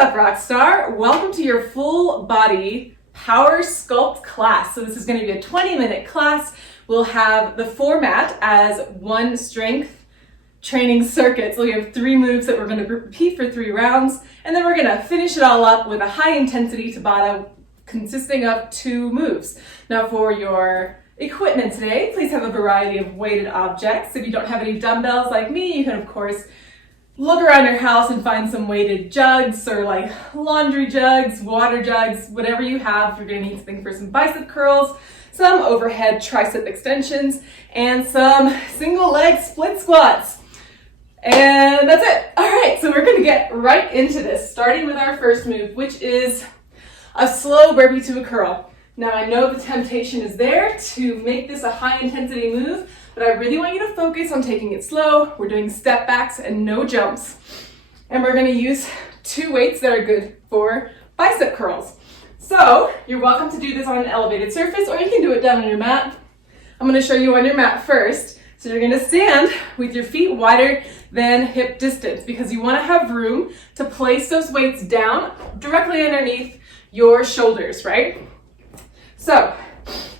up, Rockstar? Welcome to your full body power sculpt class. So this is going to be a 20-minute class. We'll have the format as one strength training circuit. So we have 3 moves that we're going to repeat for 3 rounds, and then we're going to finish it all up with a high intensity Tabata consisting of 2 moves. Now for your equipment today, please have a variety of weighted objects. If you don't have any dumbbells like me, you can of course look around your house and find some weighted jugs or like laundry jugs, water jugs, whatever you have. You're gonna need something for some bicep curls, some overhead tricep extensions, and some single leg split squats. And that's it. All right, so we're gonna get right into this, starting with our first move, which is a slow burpee to a curl. Now I know the temptation is there to make this a high intensity move, but I really want you to focus on taking it slow. We're doing step backs and no jumps. And we're gonna use 2 weights that are good for bicep curls. So you're welcome to do this on an elevated surface, or you can do it down on your mat. I'm gonna show you on your mat first. So you're gonna stand with your feet wider than hip distance because you wanna have room to place those weights down directly underneath your shoulders, right? So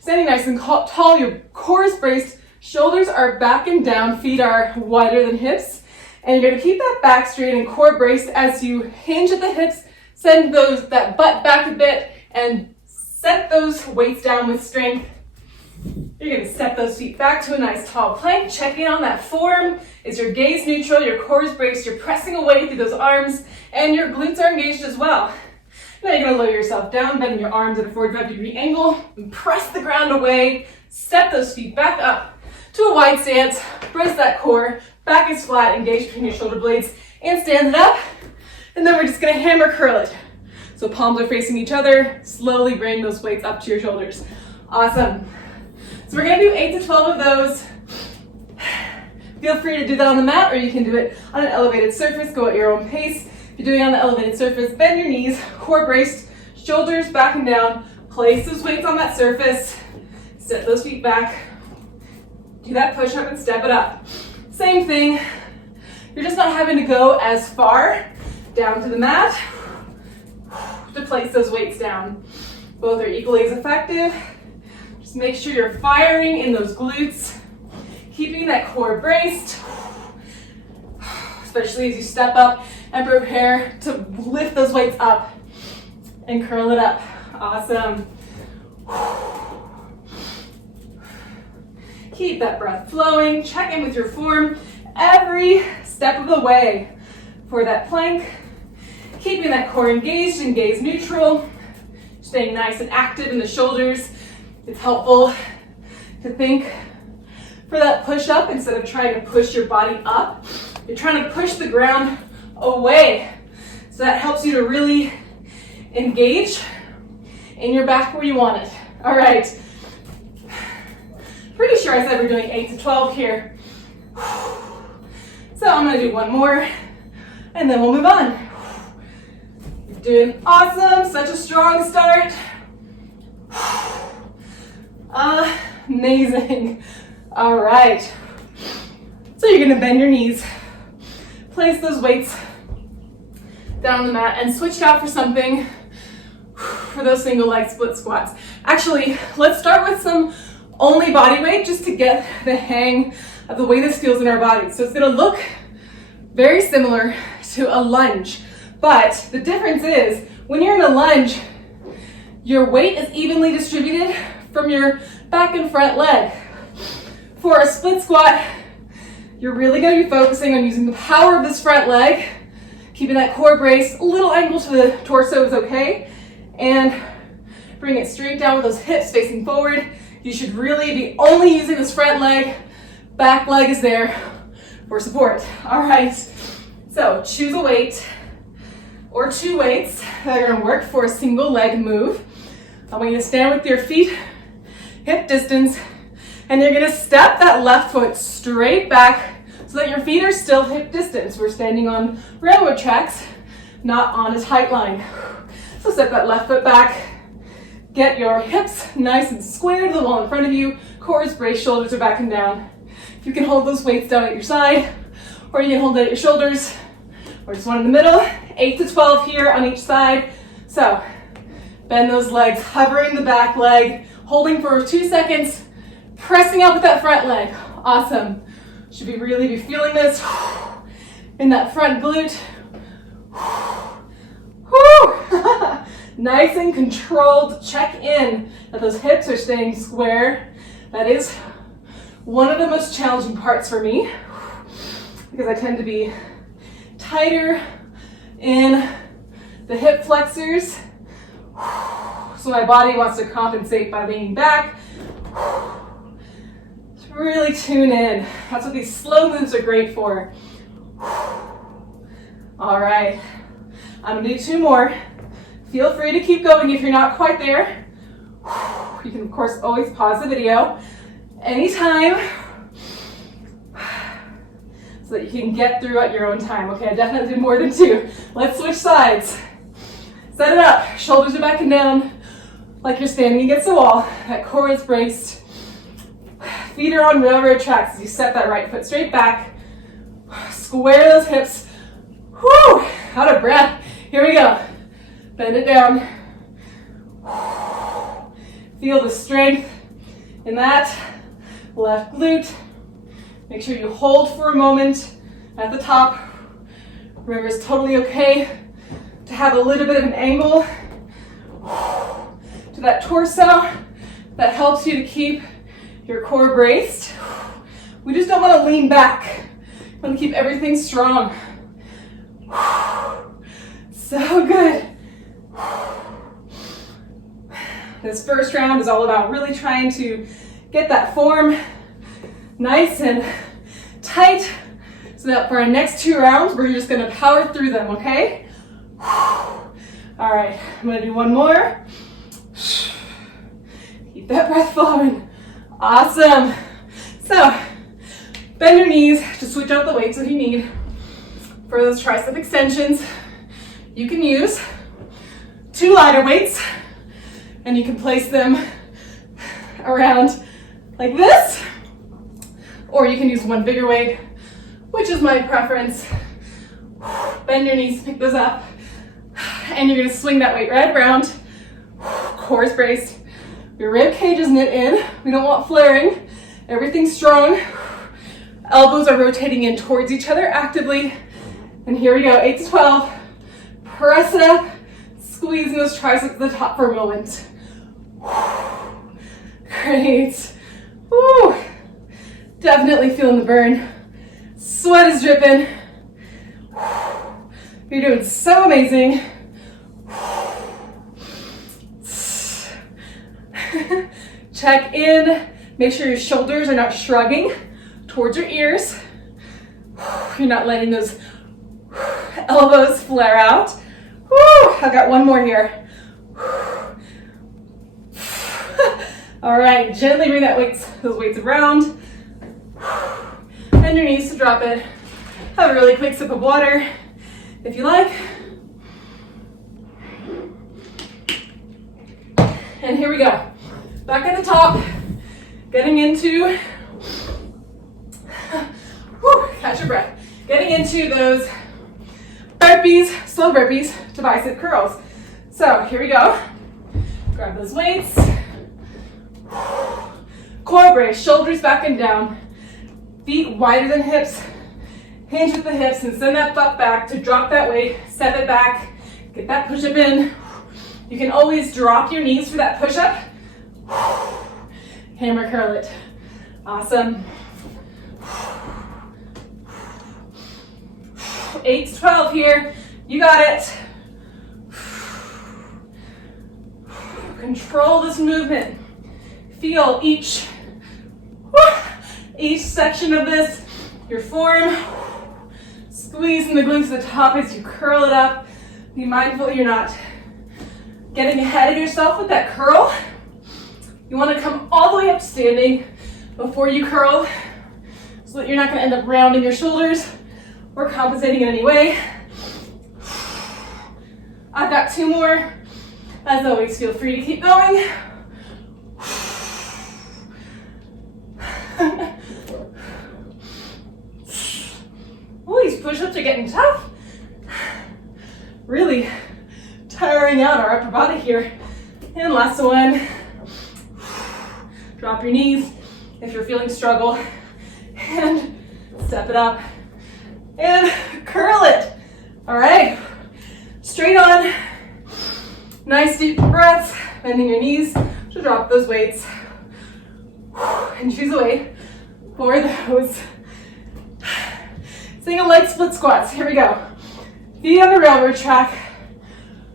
standing nice and tall, your core is braced, shoulders are back and down, feet are wider than hips, and you're gonna keep that back straight and core braced as you hinge at the hips, send that butt back a bit, and set those weights down with strength. You're gonna step those feet back to a nice tall plank, check in on that form. Is your gaze neutral, your core is braced, you're pressing away through those arms, and your glutes are engaged as well. Now you're gonna lower yourself down, bending your arms at a 45-degree angle, and press the ground away, step those feet back up to a wide stance, brace that core, back is flat, engage between your shoulder blades, and stand it up. And then we're just gonna hammer curl it. So palms are facing each other, slowly bring those weights up to your shoulders. Awesome. So we're gonna do 8 to 12 of those. Feel free to do that on the mat, or you can do it on an elevated surface, go at your own pace. If you're doing it on the elevated surface, bend your knees, core braced, shoulders back and down, place those weights on that surface, step those feet back, do that push up and step it up. Same thing, you're just not having to go as far down to the mat to place those weights down. Both are equally as effective. Just make sure you're firing in those glutes, keeping that core braced, especially as you step up and prepare to lift those weights up and curl it up. Awesome. Keep that breath flowing. Check in with your form every step of the way for that plank. Keeping that core engaged and gaze neutral. Staying nice and active in the shoulders. It's helpful to think for that push up instead of trying to push your body up. You're trying to push the ground away. So that helps you to really engage in your back where you want it. All right. Pretty sure I said we're doing 8 to 12 here. So I'm gonna do one more and then we'll move on. You're doing awesome, such a strong start. Amazing. All right. So you're gonna bend your knees, place those weights down on the mat, and switch it out for something for those single leg split squats. Actually, let's start with some only body weight just to get the hang of the way this feels in our bodies. So it's gonna look very similar to a lunge, but the difference is when you're in a lunge, your weight is evenly distributed from your back and front leg. For a split squat, you're really gonna be focusing on using the power of this front leg, keeping that core braced, a little angle to the torso is okay, and bring it straight down with those hips facing forward. You should really be only using this front leg, back leg is there for support. All right, so choose a weight or 2 weights that are gonna work for a single leg move. I want you to stand with your feet hip distance, and you're gonna step that left foot straight back so that your feet are still hip distance. We're standing on railroad tracks, not on a tight line. So step that left foot back, get your hips nice and square to the wall in front of you, core is braced, shoulders are back and down. You can hold those weights down at your side, or you can hold it at your shoulders, or just one in the middle. 8 to 12 here on each side. So bend those legs, hovering the back leg, holding for 2 seconds, pressing up with that front leg. Awesome. Should be really be feeling this in that front glute. Nice and controlled. Check in that those hips are staying square. That is one of the most challenging parts for me because I tend to be tighter in the hip flexors. So my body wants to compensate by leaning back. Just really tune in. That's what these slow moves are great for. All right, I'm gonna do 2 more. Feel free to keep going if you're not quite there. You can, of course, always pause the video anytime so that you can get through at your own time. Okay, I definitely do more than 2. Let's switch sides. Set it up. Shoulders are back and down like you're standing against the wall. That core is braced. Feet are on railroad tracks as you set that right foot straight back. Square those hips. Whew, out of breath. Here we go. Bend it down. Feel the strength in that left glute. Make sure you hold for a moment at the top. Remember, it's totally okay to have a little bit of an angle to that torso. That helps you to keep your core braced. We just don't want to lean back. We want to keep everything strong. So good. This first round is all about really trying to get that form nice and tight so that for our next 2 rounds, we're just gonna power through them, okay? All right, I'm gonna do 1 more. Keep that breath flowing. Awesome. So, bend your knees to switch out the weights if you need. For those tricep extensions, you can use 2 lighter weights and you can place them around like this, or you can use 1 bigger weight, which is my preference. Bend your knees, pick those up, and you're gonna swing that weight right around. Core is braced. Your rib cage is knit in. We don't want flaring. Everything's strong. Elbows are rotating in towards each other actively. And here we go, 8 to 12. Press it up, squeezing those triceps to the top for a moment. Great. Woo. Definitely feeling the burn. Sweat is dripping. You're doing so amazing. Check in. Make sure your shoulders are not shrugging towards your ears. You're not letting those elbows flare out. I've got 1 more here. All right, gently bring those weights around. Bend your knees to drop it. Have a really quick sip of water if you like. And here we go. Back at the top, getting into, catch your breath. Getting into those burpees, slow burpees to bicep curls. So here we go. Grab those weights. Core brace, shoulders back and down. Feet wider than hips. Hinge with the hips and send that butt back to drop that weight. Step it back. Get that push-up in. You can always drop your knees for that push-up. Hammer curl it. Awesome. 8 to 12 here. You got it. Control this movement. Feel each section of this, your form. Squeezing the glutes to the top as you curl it up. Be mindful you're not getting ahead of yourself with that curl. You want to come all the way up standing before you curl so that you're not going to end up rounding your shoulders or compensating in any way. I've got 2 more. As always, feel free to keep going. Ooh, these push-ups are getting tough. tiring out our upper body here. And last one. Drop your knees if you're feeling struggle. And step it up. And curl it. All right. Straight on. Nice deep breaths. Bending your knees to drop those weights. And choose a weight for those single leg split squats. Here we go. Feet on the railroad track.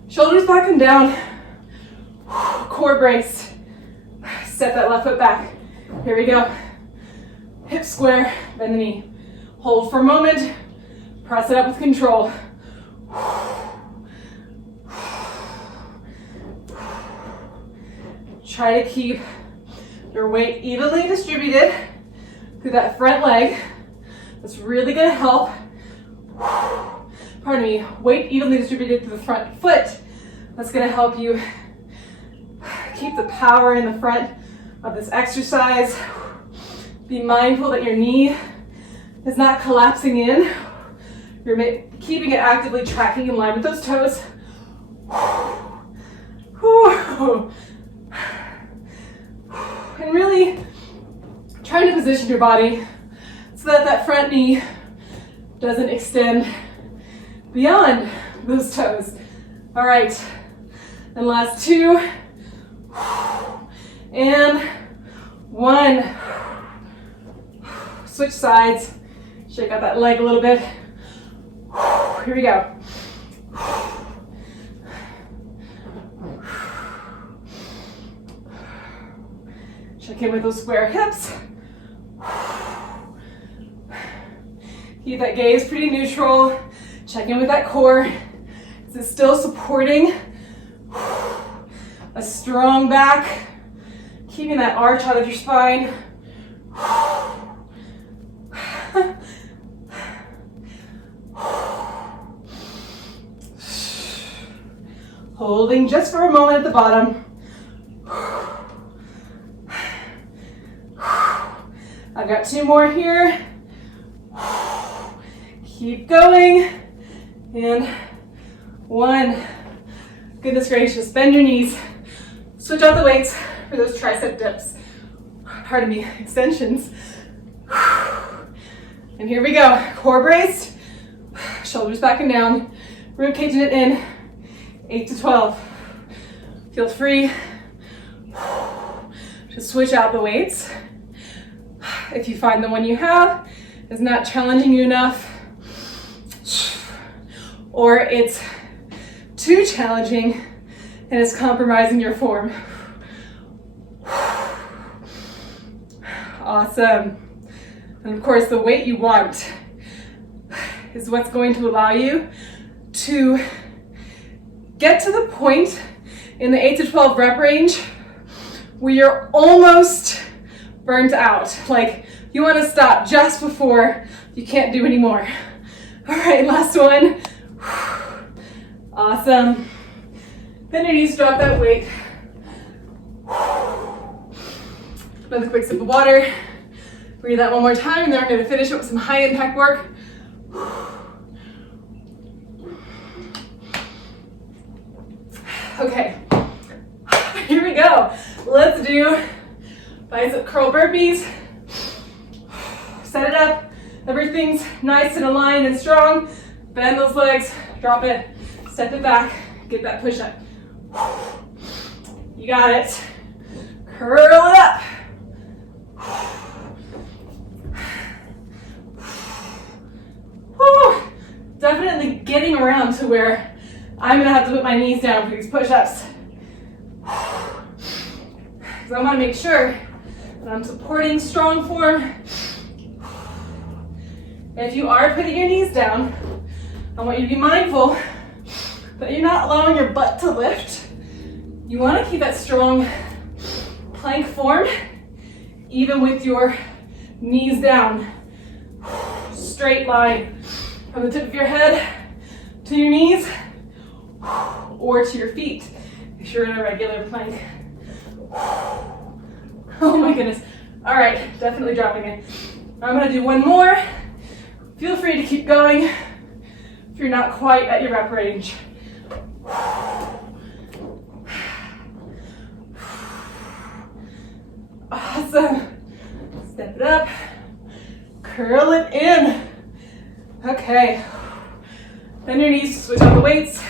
Shoulders back and down. Core braced. Step that left foot back. Here we go. Hip square, bend the knee. Hold for a moment. Press it up with control. Try to keep your weight evenly distributed through that front leg. That's really going to help, pardon me, weight evenly distributed through the front foot. That's going to help you keep the power in the front of this exercise. Be mindful that your knee is not collapsing in. You're keeping it actively tracking in line with those toes. And really trying to position your body so that that front knee doesn't extend beyond those toes. All right, and last two, and one. Switch sides, shake out that leg a little bit. Here we go. Check in with those square hips. Keep that gaze pretty neutral. Check in with that core. Is it still supporting a strong back? Keeping that arch out of your spine. Holding just for a moment at the bottom. I've got two more here. Keep going. And one. Goodness gracious, bend your knees. Switch out the weights for those tricep dips. Pardon me, extensions. And here we go. Core braced. Shoulders back and down. Rib caging it in. 8 to 12. Feel free to switch out the weights. If you find the one you have is not challenging you enough, or it's too challenging and it's compromising your form. Awesome. And of course, the weight you want is what's going to allow you to get to the point in the 8 to 12 rep range where you're almost burnt out. Like you want to stop just before you can't do anymore. All right, last one. Awesome. Bend your knees, drop that weight. Another quick sip of water. Breathe that one more time, and then we're going to finish it with some high impact work. Okay, here we go. Let's do bicep curl burpees. Set it up. Everything's nice and aligned and strong. Bend those legs, drop it, step it back, get that push up. You got it. Curl it up. Whew. Definitely getting around to where I'm gonna have to put my knees down for these push-ups. Because I wanna make sure that I'm supporting strong form. If you are putting your knees down, I want you to be mindful that you're not allowing your butt to lift. You wanna keep that strong plank form, even with your knees down. Straight line from the tip of your head to your knees or to your feet if you're in a regular plank. Oh my goodness. All right, definitely dropping it. I'm gonna do one more. Feel free to keep going if you're not quite at your rep range. Awesome. Step it up. Curl it in. Okay. Bend your knees to switch out the weights.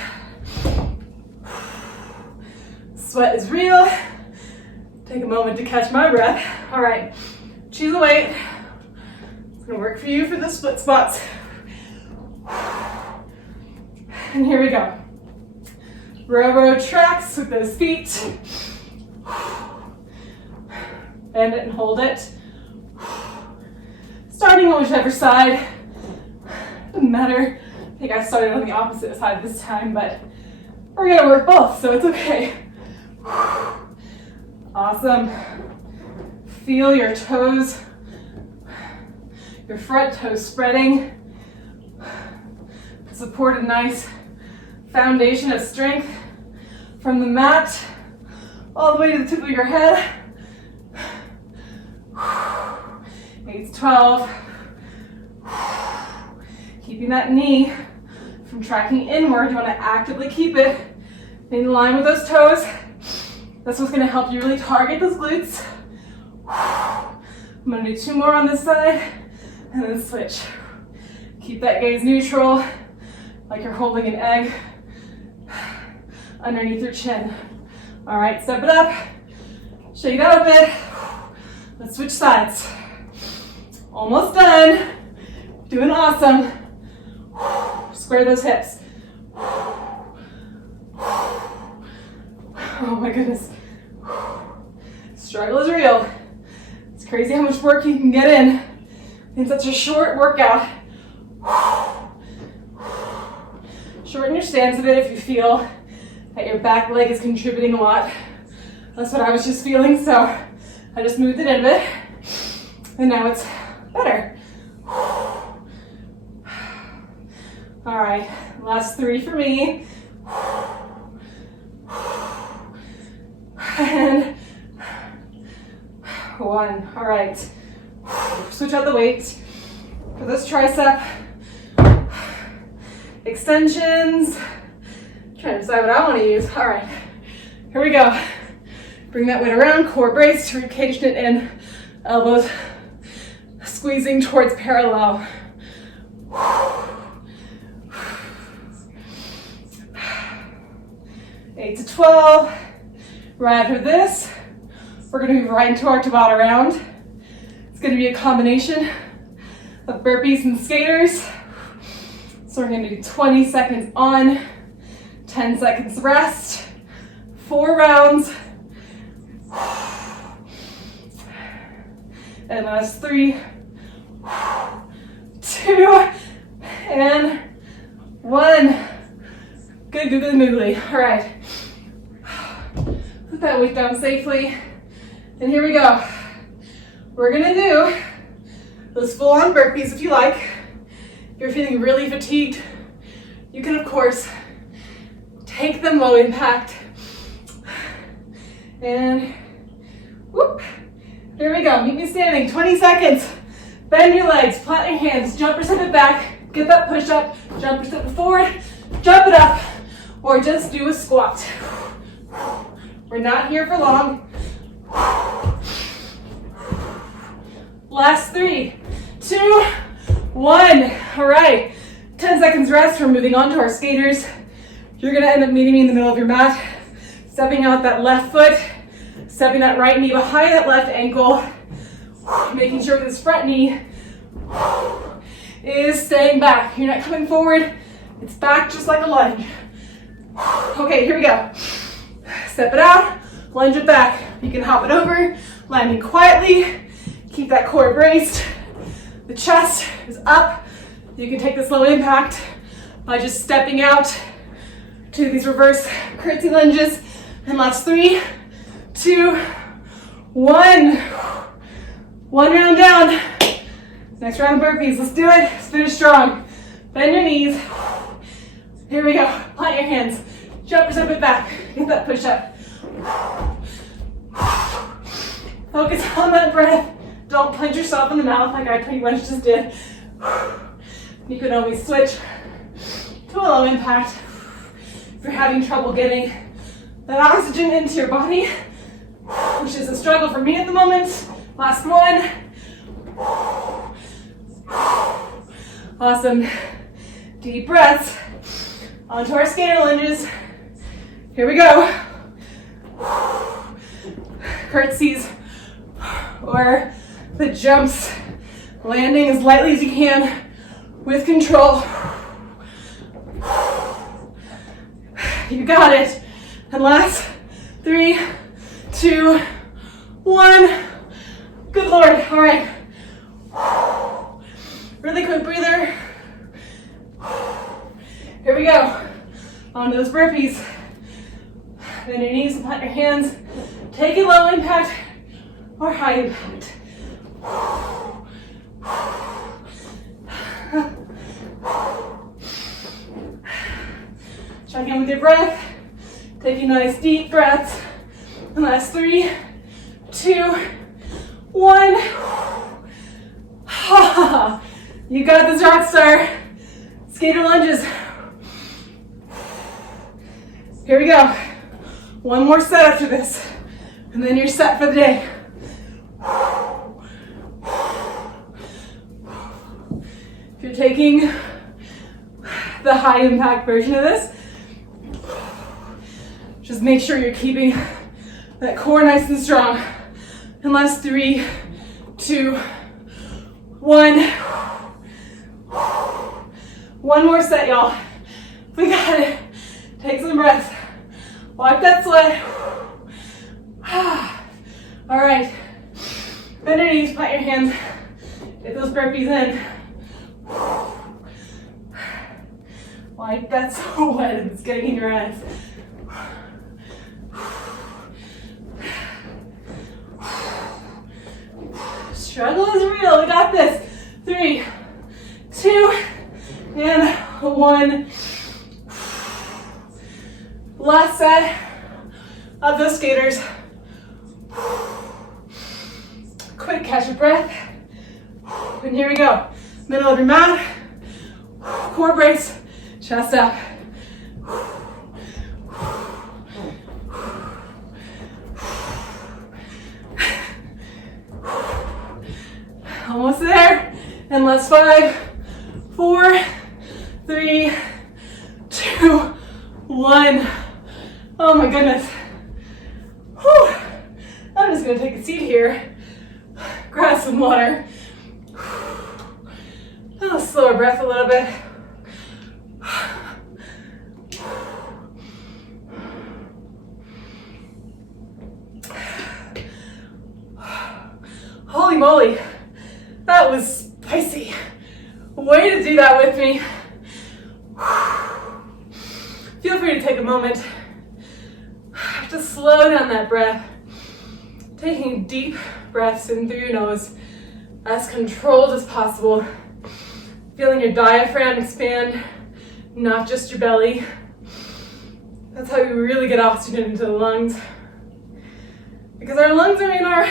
Sweat is real. Take a moment to catch my breath. All right, choose a weight. It's gonna work for you for the split spots. And here we go. Row tracks with those feet. Bend it and hold it. Starting on whichever side. Doesn't matter. I think I started on the opposite side this time, but we're gonna work both, so it's okay. Awesome. Feel your toes, your front toes spreading. Support a nice foundation of strength from the mat all the way to the tip of your head. 8 to 12. Keeping that knee from tracking inward. You want to actively keep it in line with those toes. That's what's going to help you really target those glutes. I'm going to do 2 more on this side and then switch. Keep that gaze neutral, like you're holding an egg underneath your chin. All right, step it up, shake it out a bit. Let's switch sides. Almost done. Doing awesome. Square those hips. Oh my goodness. Struggle is real. It's crazy how much work you can get in such a short workout. Shorten your stance a bit if you feel that your back leg is contributing a lot. That's what I was just feeling, so I just moved it in a bit. And now it's better. All right, last 3 for me. And 1. All right. Switch out the weight for this tricep extensions. Trying to decide what I want to use. All right, here we go. Bring that weight around, core brace, ribcage knit in, elbows squeezing towards parallel. 8 to 12. Right after this, we're going to move right into our Tabata Round. It's going to be a combination of burpees and skaters. So we're going to do 20 seconds on, 10 seconds rest, 4 rounds. And last 3, 2, and 1. Good, good, good, moodly. All right. Put that weight down safely. And here we go. We're gonna do those full-on burpees if you like. If you're feeling really fatigued, you can, of course, take them low impact. And whoop. Here we go. Meet me standing. 20 seconds. Bend your legs, plant your hands, jump or step it back, get that push up, jump or step it forward, jump it up, or just do a squat. We're not here for long. Last 3, 2, 1. All right, 10 seconds rest. We're moving on to our skaters. You're gonna end up meeting me in the middle of your mat, stepping out that left foot, stepping that right knee behind that left ankle, making sure this front knee is staying back. You're not coming forward, it's back just like a lunge. Okay, here we go. Step it out, lunge it back. You can hop it over, landing quietly. Keep that core braced. The chest is up. You can take this low impact by just stepping out to these reverse curtsy lunges. And last 3, 2, 1. 1 round down. Next round of burpees. Let's do it. Let's finish strong. Bend your knees. Here we go. Plant your hands. Jump or step it back. Get that push up. Focus on that breath. Don't punch yourself in the mouth like I pretty much just did. You can always switch to a low impact if you're having trouble getting that oxygen into your body, which is a struggle for me at the moment. Last one. Awesome. Deep breaths. Onto our skater lunges. Here we go. Curtsies or the jumps. Landing as lightly as you can with control. You got it. And last, 3, 2, 1. Good Lord. All right. Really quick breather. Here we go. Onto those burpees. Bend your knees and plant your hands. Take it low impact or high impact. Check in with your breath. Taking nice deep breaths. And last 3, 2, 1. You got this, rock star. Skater lunges. Here we go. One more set after this, and then you're set for the day. If you're taking the high impact version of this, just make sure you're keeping that core nice and strong. And last 3, 2, 1. One more set, y'all. We got it. Take some breaths. Wipe that sweat. All right. Bend your knees, plant your hands. Get those burpees in. Wipe that sweat. It's getting in your eyes. Struggle is real. We got this. 3, 2, and 1. Last set of those skaters. Quick catch your breath. And here we go. Middle of your mat. Core brace. Chest up. Almost there. And last 5, 4, 3, 2, 1. Oh my goodness. Whew. I'm just gonna take a seat here, grab some water. I'll slow our breath a little bit. Holy moly, that was spicy. Way to do that with me. Feel free to take a moment to slow down that breath, taking deep breaths in through your nose, as controlled as possible, feeling your diaphragm expand, not just your belly. That's how we really get oxygen into the lungs, because our lungs are in our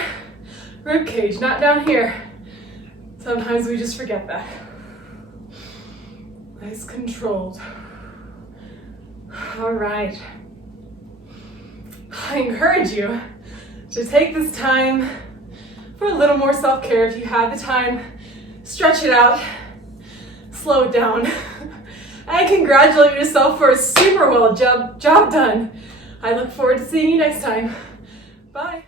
rib cage, not down here. Sometimes we just forget that. Nice, controlled. All right. I encourage you to take this time for a little more self-care if you have the time. Stretch it out, slow it down, and congratulate yourself for a super well job done. I look forward to seeing you next time. Bye.